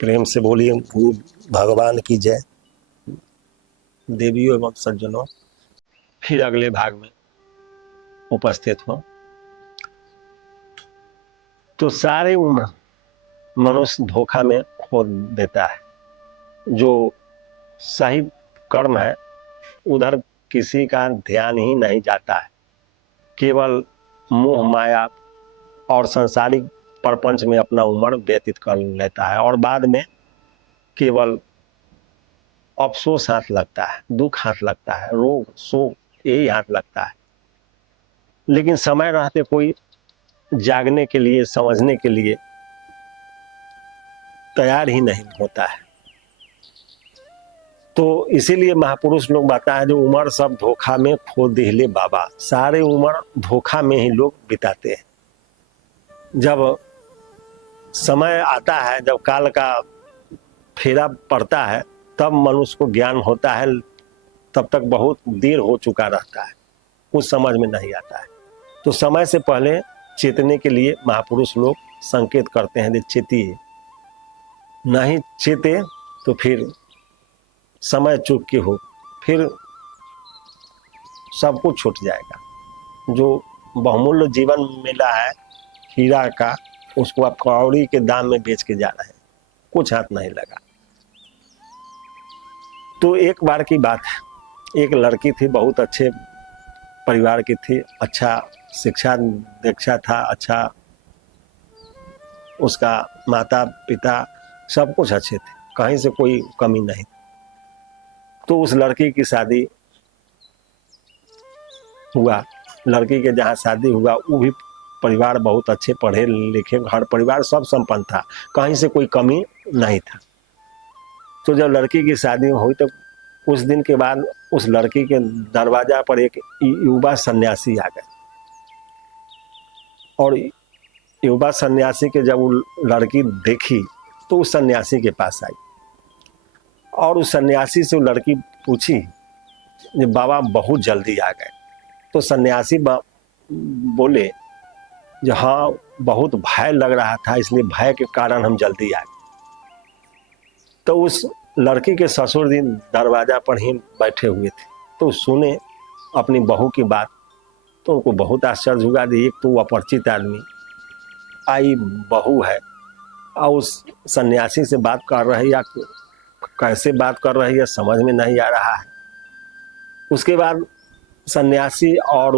प्रेम से बोलिए गुरु भगवान की जय। देवियों एवं सज्जनों, फिर अगले भाग में उपस्थित हो। तो सारे उम्र मनुष्य धोखा में खो देता है। जो सही कर्म है उधर किसी का ध्यान ही नहीं जाता है, केवल मोह माया और सांसारिक प्रपंच में अपना उम्र व्यतीत कर लेता है और बाद में केवल अफसोस हाथ लगता है, दुख हाथ लगता है, रोग शोक यही हाथ लगता है। लेकिन समय रहते कोई जागने के लिए, समझने के लिए तैयार ही नहीं होता है। तो इसीलिए महापुरुष लोग बताते हैं, जो उम्र सब धोखा में खो दिले बाबा। सारे उम्र धोखा में ही लोग बिताते हैं। जब समय आता है, जब काल का फेरा पड़ता है, तब मनुष्य को ज्ञान होता है। तब तक बहुत देर हो चुका रहता है, कुछ समझ में नहीं आता है। तो समय से पहले चेतने के लिए महापुरुष लोग संकेत करते हैं, चेतिए। नहीं चेते तो फिर समय चूक के हो, फिर सब कुछ छूट जाएगा। जो बहुमूल्य जीवन मिला है हीरा का, उसको आप कौड़ी के दाम में बेच के जा रहे हैं, कुछ हाथ नहीं लगा। तो एक बार की बात है, एक लड़की थी, बहुत अच्छे परिवार की थी, अच्छा शिक्षा दीक्षा था, अच्छा उसका माता पिता सब कुछ अच्छे थे, कहीं से कोई कमी नहीं। तो उस लड़की की शादी हुआ। लड़की के जहाँ शादी हुआ वो भी परिवार बहुत अच्छे, पढ़े लिखे, घर परिवार सब संपन्न था, कहीं से कोई कमी नहीं था। तो जब लड़की की शादी हुई तो कुछ दिन के बाद उस लड़की के दरवाजा पर एक युवा सन्यासी आ गए। और युवा सन्यासी के जब वो लड़की देखी तो उस सन्यासी के पास आई और उस सन्यासी से वो लड़की पूछी, बाबा बहुत जल्दी आ गए। तो सन्यासी बोले, जो हाँ बहुत भय लग रहा था, इसलिए भय के कारण हम जल्दी आ गए। तो उस लड़की के ससुर जी दरवाजा पर ही बैठे हुए थे, तो सुने अपनी बहू की बात। तो उनको बहुत आश्चर्य हुआ। एक तो वो अपरिचित आदमी आई बहू है और उस सन्यासी से बात कर रही, या कैसे बात कर रही है समझ में नहीं आ रहा है। उसके बाद सन्यासी और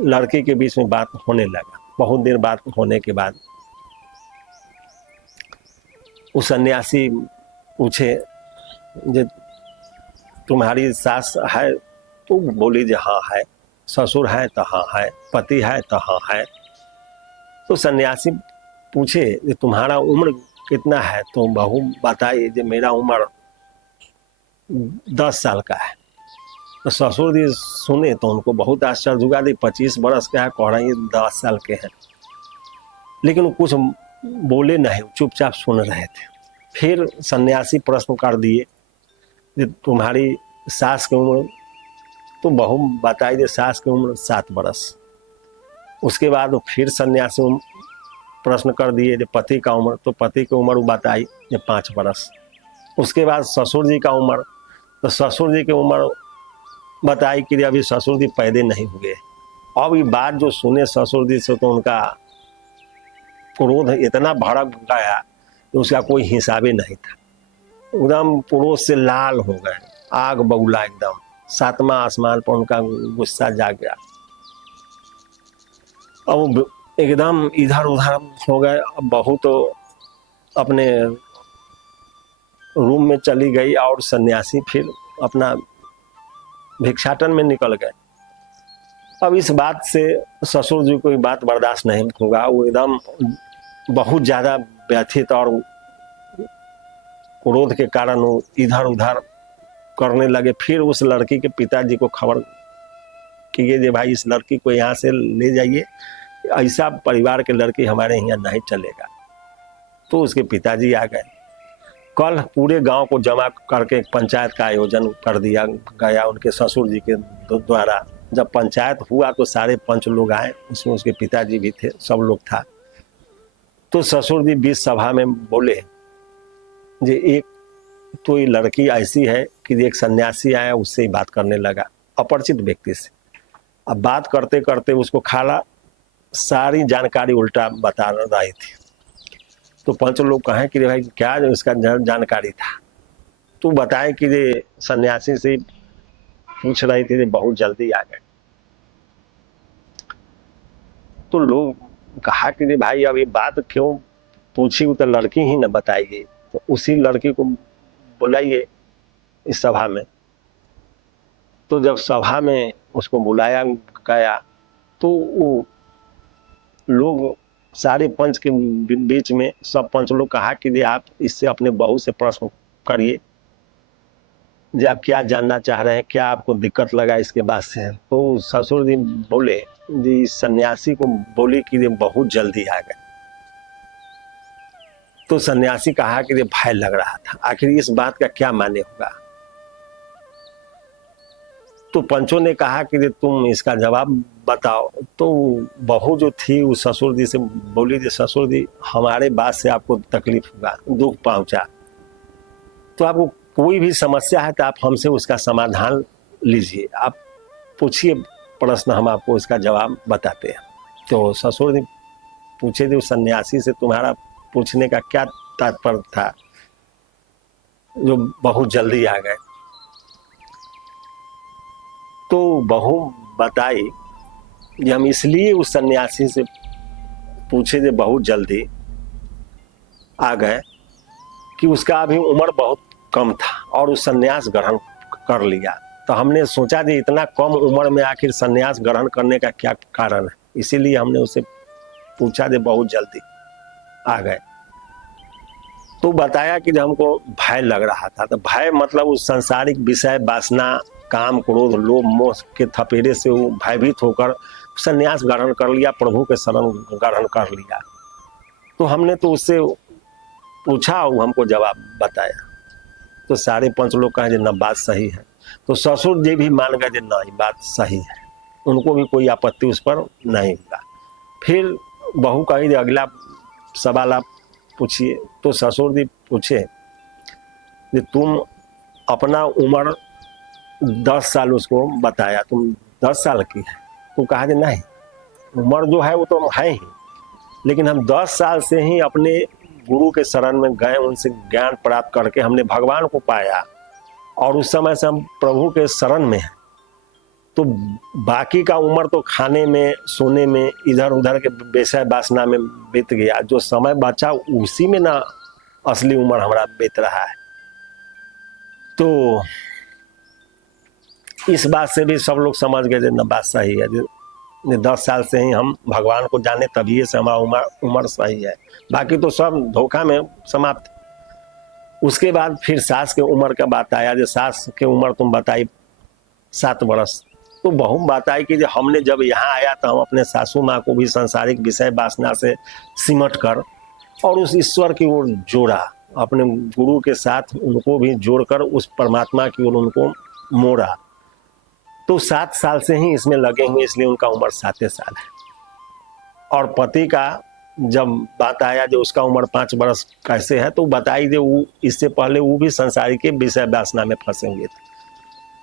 लड़के के बीच में बात होने लगा। बहुत देर बात होने के बाद उस सन्यासी पूछे, जे तुम्हारी सास है? तो बोली, जो हाँ है। ससुर है? तो हाँ है। पति है? तो हाँ है। तो सन्यासी पूछे, जे तुम्हारा उम्र कितना है? तो बहू बताई, जो मेरा उम्र 10 साल का है। तो ससुर जी सुने तो उनको बहुत आश्चर्य हुआ। 25 बरस का है, कह रही 10 साल के हैं। लेकिन कुछ बोले नहीं, चुपचाप सुन रहे थे। फिर सन्यासी प्रश्न कर दिए, जो तुम्हारी सास की उम्र? तो बहू बताई, दे सास की उम्र 7 बरस। उसके बाद फिर सन्यासी प्रश्न कर दिए, जो पति का उम्र? तो पति की उम्र बताई, जो 5 बरस। उसके बाद ससुर जी का उम्र, तो ससुर जी की उम्र बताई कि अभी ससुर जी पैदा नहीं हुए। अब ये बात जो सुने ससुर जी से, तो उनका क्रोध इतना भड़क गया कि उसका कोई हिसाब ही नहीं था। एकदम क्रोध से लाल हो गए, आग बबूला एकदम, 7वां आसमान पर उनका गुस्सा जाग गया। अब एकदम इधर उधर हो गए। अब बहू तो अपने रूम में चली गई और सन्यासी फिर अपना भिक्षाटन में निकल गए। अब इस बात से ससुर जी को ये बात बर्दाश्त नहीं होगा। वो एकदम बहुत ज़्यादा व्यथित और क्रोध के कारण वो इधर उधर करने लगे। फिर उस लड़की के पिताजी को खबर किए, जे भाई इस लड़की को यहाँ से ले जाइए, ऐसा परिवार के लड़की हमारे यहाँ नहीं चलेगा। तो उसके पिताजी आ गए। कल पूरे गांव को जमा करके एक पंचायत का आयोजन कर दिया गया उनके ससुर जी के द्वारा। जब पंचायत हुआ तो सारे पंच लोग आए, उसमें उसके पिताजी भी थे, सब लोग था। तो ससुर जी बीच सभा में बोले, जे एक तो ये लड़की ऐसी है कि एक सन्यासी आया उससे ही बात करने लगा, अपरिचित व्यक्ति से। अब बात करते करते उसको खाला सारी जानकारी उल्टा बता रही थी। तो पंच लोग कहें कि भाई क्या इसका जानकारी था, तो बताए कि ये सन्यासी से पूछ रही थी, बहुत जल्दी आ गए। तो लोग कहा कि भाई अब ये बात क्यों पूछी, तो लड़की ही न बताएगी, तो उसी लड़की को बुलाइए इस सभा में। तो जब सभा में उसको बुलाया गया तो वो लोग सारे पंच के बीच में सब पंच लोग कहा कि आप इससे अपने बहू से प्रश्न करिए, जी आप क्या जानना चाह रहे हैं, क्या आपको दिक्कत लगा इसके बाद से। तो ससुर जी बोले, जी सन्यासी को बोली कि ये बहुत जल्दी आ गए। तो सन्यासी कहा कि ये भय लग रहा था, आखिर इस बात का क्या माने होगा। तो पंचों ने कहा कि तुम इसका जवाब बताओ। तो बहू जो थी वो ससुर जी से बोली, जी ससुर जी हमारे बात से आपको तकलीफ होगा, दुख पहुंचा, तो आपको कोई भी समस्या है तो आप हमसे उसका समाधान लीजिए, आप पूछिए प्रश्न, हम आपको इसका जवाब बताते हैं। तो ससुर जी पूछे थे उस सन्यासी से, तुम्हारा पूछने का क्या तात्पर्य था जो बहुत जल्दी आ गए। तो बहू बताई कि हम इसलिए उस सन्यासी से पूछे थे बहुत जल्दी आ गए कि उसका अभी उम्र बहुत कम था और उस सन्यास ग्रहण कर लिया। तो हमने सोचा कि इतना कम उम्र में आखिर सन्यास ग्रहण करने का क्या कारण है, इसीलिए हमने उसे पूछा कि बहुत जल्दी आ गए। तो बताया कि हमको भय लग रहा था। तो भय मतलब उस सांसारिक विषय वासना काम क्रोध लोभ मोह के थपेड़े से वो भयभीत होकर संन्यास ग्रहण कर लिया, प्रभु के शरण ग्रहण कर लिया। तो हमने तो उससे पूछा, वो हमको जवाब बताया। तो सारे पंच लोग कहे ना बात सही है। तो ससुर जी भी मान गए नहीं बात सही है, उनको भी कोई आपत्ति उस पर नहीं हुआ। फिर बहू कही अगला सवाल आप पूछिए। तो ससुर जी पूछे कि तुम अपना उम्र 10 साल उसको बताया, तुम 10 साल की है। तो कहा कि नहीं उम्र जो है वो तो है ही, लेकिन हम 10 साल से ही अपने गुरु के शरण में गए, उनसे ज्ञान प्राप्त करके हमने भगवान को पाया और उस समय से हम प्रभु के शरण में हैं। तो बाकी का उम्र तो खाने में सोने में इधर उधर के विषय वासना में बीत गया, जो समय बचा उसी में ना असली उम्र हमारा बीत रहा है। तो इस बात से भी सब लोग समझ गए ना बात सही है, 10 साल से ही हम भगवान को जाने तभी से हमारा उम्र सही है, बाकी तो सब धोखा में समाप्त। उसके बाद फिर सास के उम्र का बात आया, जो सास के उम्र तुम बताई 7 वर्ष। तो बहू बताई कि हमने जब यहाँ आया तो हम अपने सासू माँ को भी सांसारिक विषय वासना से सिमट कर और उस ईश्वर की ओर जोड़ा, अपने गुरु के साथ उनको भी जोड़कर उस परमात्मा की ओर उनको मोड़ा। तो 7 साल से ही इसमें लगे हुए, इसलिए उनका उम्र 7 साल है। और पति का जब बात आया जो उसका उम्र 5 वर्ष कैसे है, तो बताई दे वो इससे पहले वो भी संसारी के विषय वासना में फंसे हुए थे।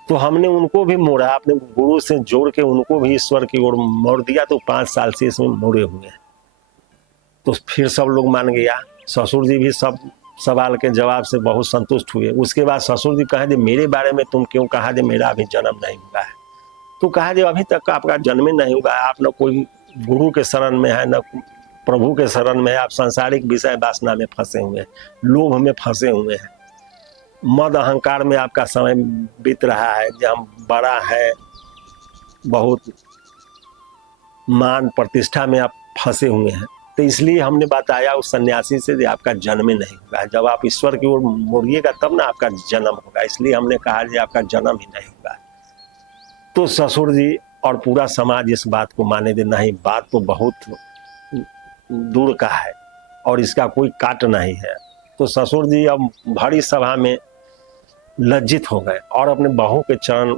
तो हमने उनको भी मोड़ा, अपने गुरु से जोड़ के उनको भी ईश्वर की ओर मोड़ दिया। तो 5 साल से इसमें मुड़े हुए हैं। तो फिर सब लोग मान गया। ससुर जी भी सब सवाल के जवाब से बहुत संतुष्ट हुए। उसके बाद ससुर जी कहे मेरे बारे में तुम क्यों कहा मेरा अभी जन्म नहीं हुआ है। तो कहा अभी तक आपका जन्म नहीं हुआ है, आप न कोई गुरु के शरण में है न प्रभु के शरण में है, आप सांसारिक विषय वासना में फंसे हुए हैं, लोभ में फंसे हुए हैं, मद अहंकार में आपका समय बीत रहा है, जो हम बड़ा है, बहुत मान प्रतिष्ठा में आप फंसे हुए हैं। तो इसलिए हमने बताया उस सन्यासी से आपका जन्म नहीं हुआ, जब आप ईश्वर की ओर मुड़िएगा तब ना आपका जन्म होगा, इसलिए हमने कहा कि आपका जन्म ही नहीं हुआ। तो ससुर जी और पूरा समाज इस बात को माने दे नहीं, बात तो बहुत दूर का है और इसका कोई काट नहीं है। तो ससुर जी अब भरी सभा में लज्जित हो गए और अपने बहू के चरण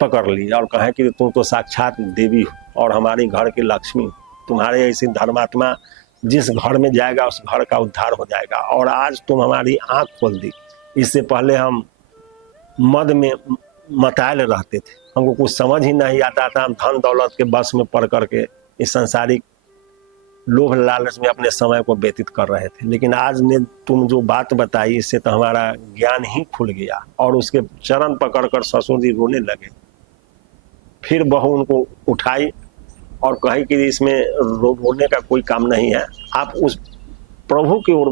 पकड़ लिए और कहे कि तुम तो साक्षात देवी हो और हमारे घर की लक्ष्मी, तुम्हारे ऐसे धर्मात्मा जिस घर में जाएगा उस घर का उद्धार हो जाएगा। और आज तुम हमारी आंख खोल दी। इससे पहले हम मद में मतायल रहते थे, हमको कुछ समझ ही नहीं आता था, हम धन दौलत के बस में पड़ करके इस संसारिक लोभ लालच में अपने समय को व्यतीत कर रहे थे। लेकिन आज ने तुम जो बात बताई, इससे तो हमारा ज्ञान ही खुल गया। और उसके चरण पकड़कर ससुर जी रोने लगे। फिर बहू उनको उठाई और कही कि इसमें रोने का कोई काम नहीं है, आप उस प्रभु की ओर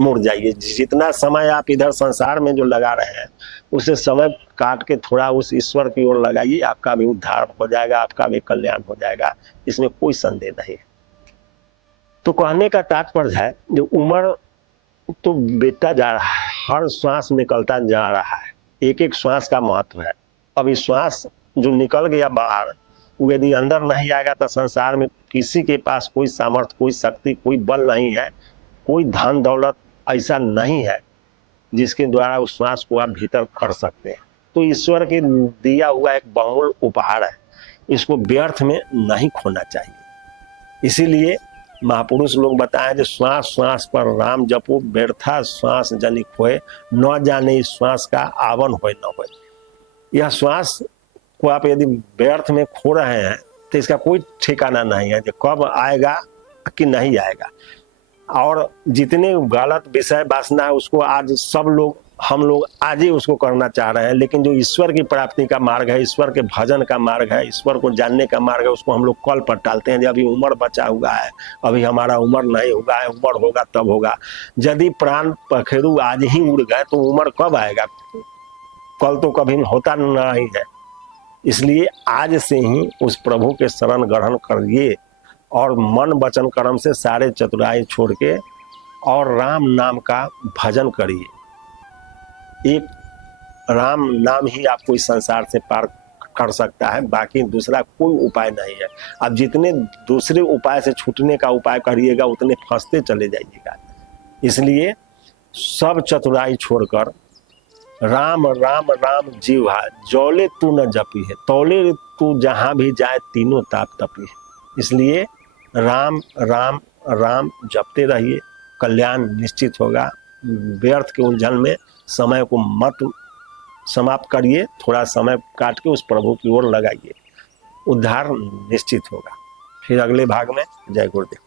मुड़ जाइए। जितना समय आप इधर संसार में जो लगा रहे हैं, उसे समय काट के थोड़ा उस ईश्वर की ओर लगाइए, आपका भी उद्धार हो जाएगा, आपका भी कल्याण हो जाएगा, इसमें कोई संदेह नहीं है। तो कहने का तात्पर्य है, जो उम्र तो बीतता जा रहा है, हर श्वास निकलता जा रहा है, एक एक श्वास का महत्व है। अभी श्वास जो निकल गया बाहर, वो यदि अंदर नहीं आएगा तो संसार में किसी के पास कोई सामर्थ्य, कोई शक्ति, कोई बल नहीं है, कोई धन दौलत ऐसा नहीं है जिसके द्वारा उस श्वास को आप भीतर कर सकते हैं। तो ईश्वर के दिया हुआ एक बहुमूल्य उपहार है, इसको व्यर्थ में नहीं खोना चाहिए। इसीलिए महापुरुष लोग बताएं जो श्वास श्वास पर राम जपो, व्यर्था श्वास जनिक होए, न जाने इस श्वास का आवन होए न होए। यह श्वास को आप यदि व्यर्थ में खो रहे हैं तो इसका कोई ठिकाना नहीं है कि कब आएगा कि नहीं आएगा। और जितने गलत विषय वासना है उसको आज सब लोग, हम लोग आज ही उसको करना चाह रहे हैं। लेकिन जो ईश्वर की प्राप्ति का मार्ग है, ईश्वर के भजन का मार्ग है, ईश्वर को जानने का मार्ग है, उसको हम लोग कल पर टालते हैं। अभी उम्र बचा हुआ है, अभी हमारा उम्र नहीं हुआ है, उम्र होगा तब होगा। यदि प्राण पखेरु आज ही उड़ गए तो उम्र कब आएगा? कल तो कभी होता नहीं है। इसलिए आज से ही उस प्रभु के शरण ग्रहण करिए और मन वचन कर्म से सारे चतुराई छोड़ के और राम नाम का भजन करिए। एक राम नाम ही आपको इस संसार से पार कर सकता है, बाकी दूसरा कोई उपाय नहीं है। आप जितने दूसरे उपाय से छूटने का उपाय करिएगा उतने फंसते चले जाइएगा। इसलिए सब चतुराई छोड़कर राम राम राम जीवा, जौले तू न जपी है, तौले तू जहां भी जाए तीनों ताप तपी है। इसलिए राम राम राम जपते रहिए, कल्याण निश्चित होगा। व्यर्थ के उलझन में समय को मत समाप्त करिए, थोड़ा समय काट के उस प्रभु की ओर लगाइए, उद्धार निश्चित होगा। फिर अगले भाग में जय गुरुदेव।